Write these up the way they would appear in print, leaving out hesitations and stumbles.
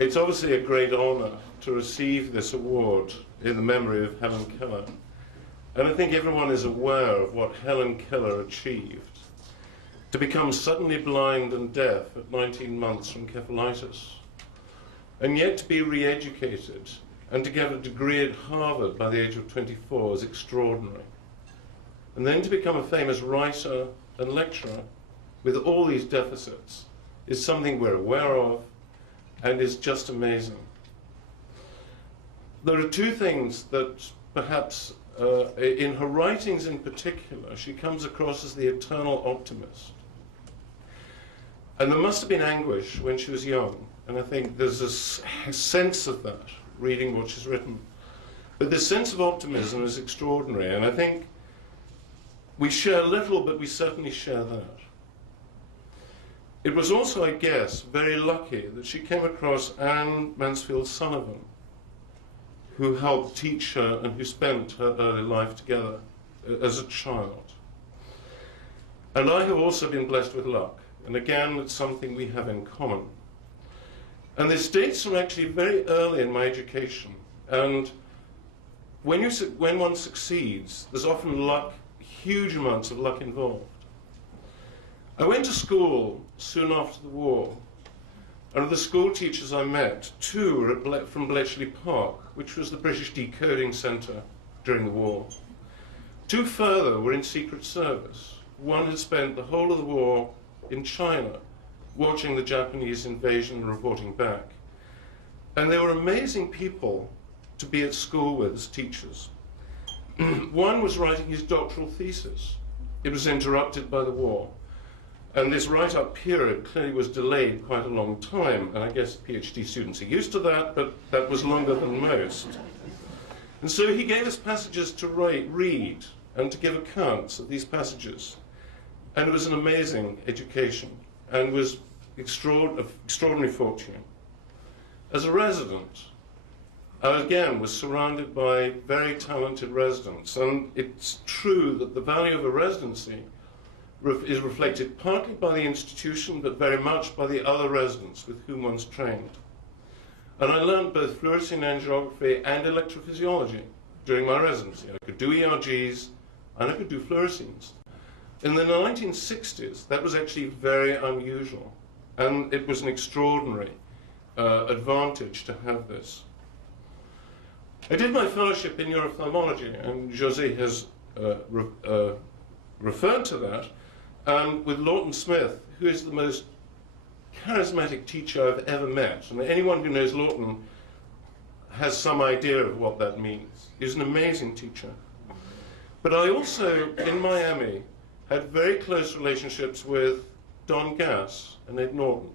It's obviously a great honor to receive this award in the memory of Helen Keller. And I think everyone is aware of what Helen Keller achieved. To become suddenly blind and deaf at 19 months from encephalitis, and yet to be re-educated and to get a degree at Harvard by the age of 24 is extraordinary. And then to become a famous writer and lecturer with all these deficits is something we're aware of and is just amazing. There are two things that perhaps, in her writings in particular, she comes across as the eternal optimist. And there must have been anguish when she was young, and I think there's a sense of that, reading what she's written. But this sense of optimism is extraordinary, and I think we share little, but we certainly share that. It was also, I guess, very lucky that she came across Anne Mansfield Sullivan, who helped teach her and who spent her early life together as a child. And I have also been blessed with luck. And again, it's something we have in common. And this dates from actually very early in my education. And when one succeeds, there's often luck, huge amounts of luck involved. I went to school soon after the war. And of the school teachers I met, two were from Bletchley Park, which was the British decoding centre during the war. Two further were in Secret Service. One had spent the whole of the war in China, watching the Japanese invasion and reporting back. And they were amazing people to be at school with as teachers. One was writing his doctoral thesis. It was interrupted by the war. And this write-up period clearly was delayed quite a long time, and I guess PhD students are used to that, but that was longer than most. And so he gave us passages to read, and to give accounts of these passages. And it was an amazing education, and was of extraordinary fortune. As a resident, I again was surrounded by very talented residents, and it's true that the value of a residency is reflected partly by the institution, but very much by the other residents with whom one's trained. And I learned both fluorescein angiography and electrophysiology during my residency. I could do ERGs, and I could do fluoresceins. In the 1960s, that was actually very unusual, and it was an extraordinary advantage to have this. I did my fellowship in neuroophthalmology, and José has referred to that, with Lawton Smith, who is the most charismatic teacher I've ever met. And anyone who knows Lawton has some idea of what that means. He's an amazing teacher. But I also, in Miami, had very close relationships with Don Gass and Ed Norton.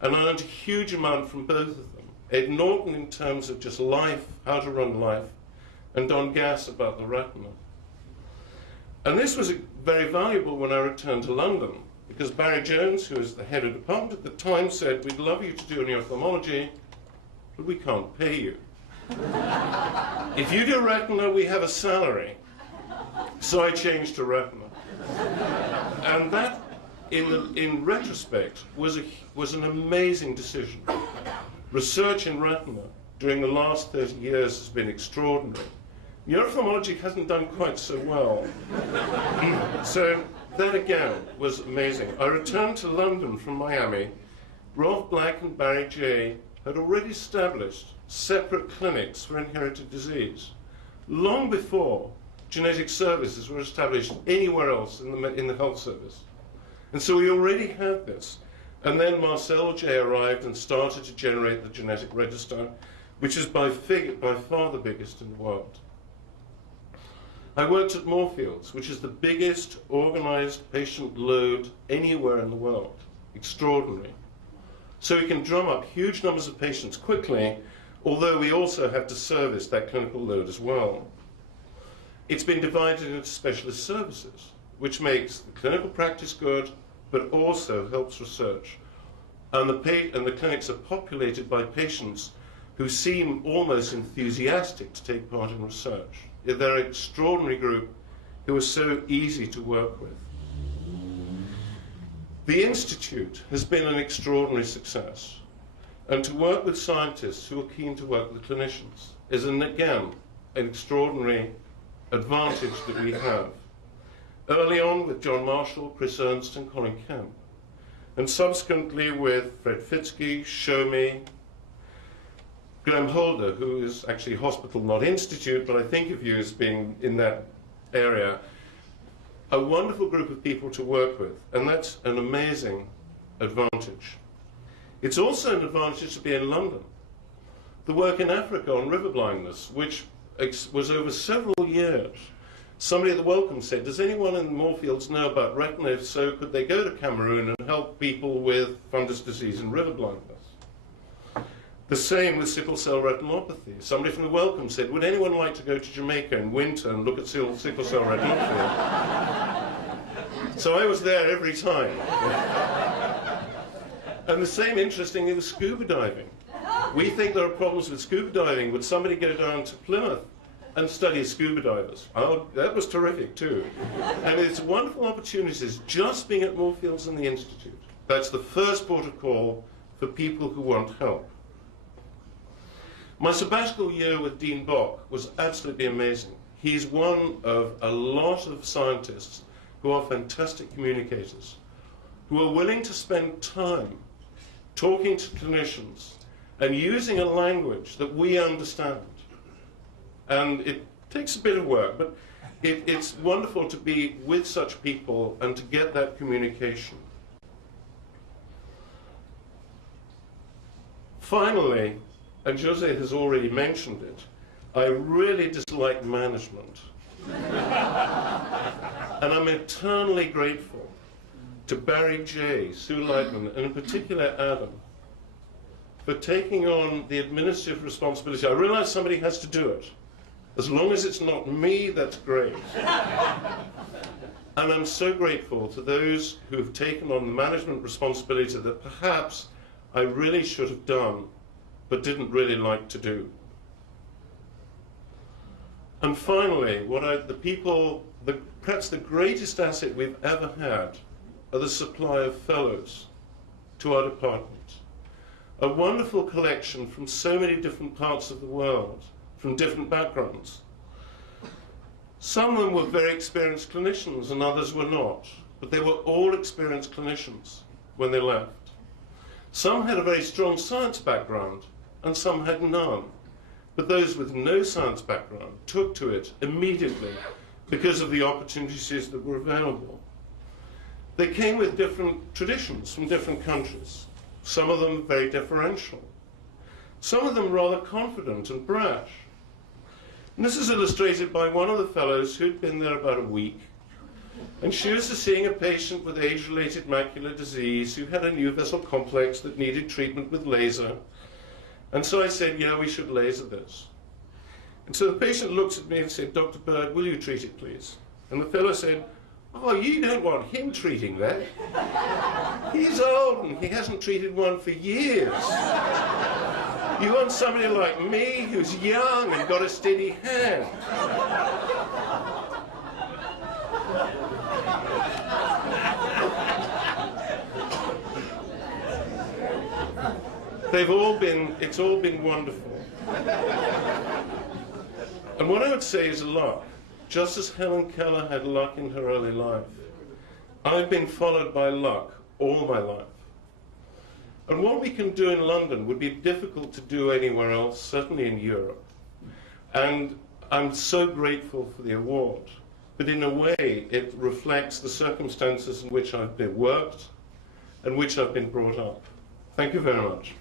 And I learned a huge amount from both of them. Ed Norton in terms of just life, how to run life, and Don Gass about the retina. And this was very valuable when I returned to London, because Barry Jones, who was the head of department at the time, said, "We'd love you to do ophthalmology, but we can't pay you. If you do retina, we have a salary." So I changed to retina. And that, in retrospect, was an amazing decision. Research in retina during the last 30 years has been extraordinary. Neuroophthalmology hasn't done quite so well. So that again was amazing. I returned to London from Miami. Rolf Black and Barry J. had already established separate clinics for inherited disease, long before genetic services were established anywhere else in the health service. And so we already had this. And then Marcel J. arrived and started to generate the genetic register, which is by far the biggest in the world. I worked at Moorfields, which is the biggest organized patient load anywhere in the world. Extraordinary. So we can drum up huge numbers of patients quickly, although we also have to service that clinical load as well. It's been divided into specialist services, which makes the clinical practice good, but also helps research. And the clinics are populated by patients who seem almost enthusiastic to take part in research. They're an extraordinary group who are so easy to work with. The Institute has been an extraordinary success. and to work with scientists who are keen to work with clinicians is, again, an extraordinary advantage that we have. Early on with John Marshall, Chris Ernst, and Colin Kemp, and subsequently with Fred Fitzke, Shomi, Graham Holder, who is actually hospital, not institute, but I think of you as being in that area. A wonderful group of people to work with, and that's an amazing advantage. It's also an advantage to be in London. The work in Africa on river blindness, which was over several years. Somebody at the Wellcome said, does anyone in Moorfields know about retina? If so, could they go to Cameroon and help people with fundus disease and river blindness? The same with sickle cell retinopathy. Somebody from the Wellcome said, would anyone like to go to Jamaica in winter and look at sickle cell retinopathy? So I was there every time. And the same, interestingly, with scuba diving. We think there are problems with scuba diving. Would somebody go down to Plymouth and study scuba divers? Oh, that was terrific too. And it's wonderful opportunities just being at Moorfields and the Institute. That's the first port of call for people who want help. My sabbatical year with Dean Bock was absolutely amazing. He's one of a lot of scientists who are fantastic communicators, who are willing to spend time talking to clinicians and using a language that we understand. And it takes a bit of work, but it's wonderful to be with such people and to get that communication. Finally, and Jose has already mentioned it, I really dislike management. And I'm eternally grateful to Barry J., Sue Lightman, and in particular Adam, for taking on the administrative responsibility. I realize somebody has to do it. As long as it's not me, that's great. And I'm so grateful to those who have taken on the management responsibility that perhaps I really should have done, but didn't really like to do. And finally, perhaps the greatest asset we've ever had are the supply of fellows to our department. A wonderful collection from so many different parts of the world, from different backgrounds. Some of them were very experienced clinicians and others were not, but they were all experienced clinicians when they left. Some had a very strong science background and some had none, but those with no science background took to it immediately because of the opportunities that were available. They came with different traditions from different countries, some of them very deferential, some of them rather confident and brash. And this is illustrated by one of the fellows who'd been there about a week, and she was seeing a patient with age-related macular disease who had a new vessel complex that needed treatment with laser. And so I said, yeah, we should laser this. And so the patient looks at me and said, Dr. Bird, will you treat it, please? And the fellow said, oh, you don't want him treating that. He's old and he hasn't treated one for years. You want somebody like me who's young and got a steady hand. It's all been wonderful. And what I would say is luck. Just as Helen Keller had luck in her early life, I've been followed by luck all my life. And what we can do in London would be difficult to do anywhere else, certainly in Europe. And I'm so grateful for the award. But in a way, it reflects the circumstances in which I've been worked and which I've been brought up. Thank you very much.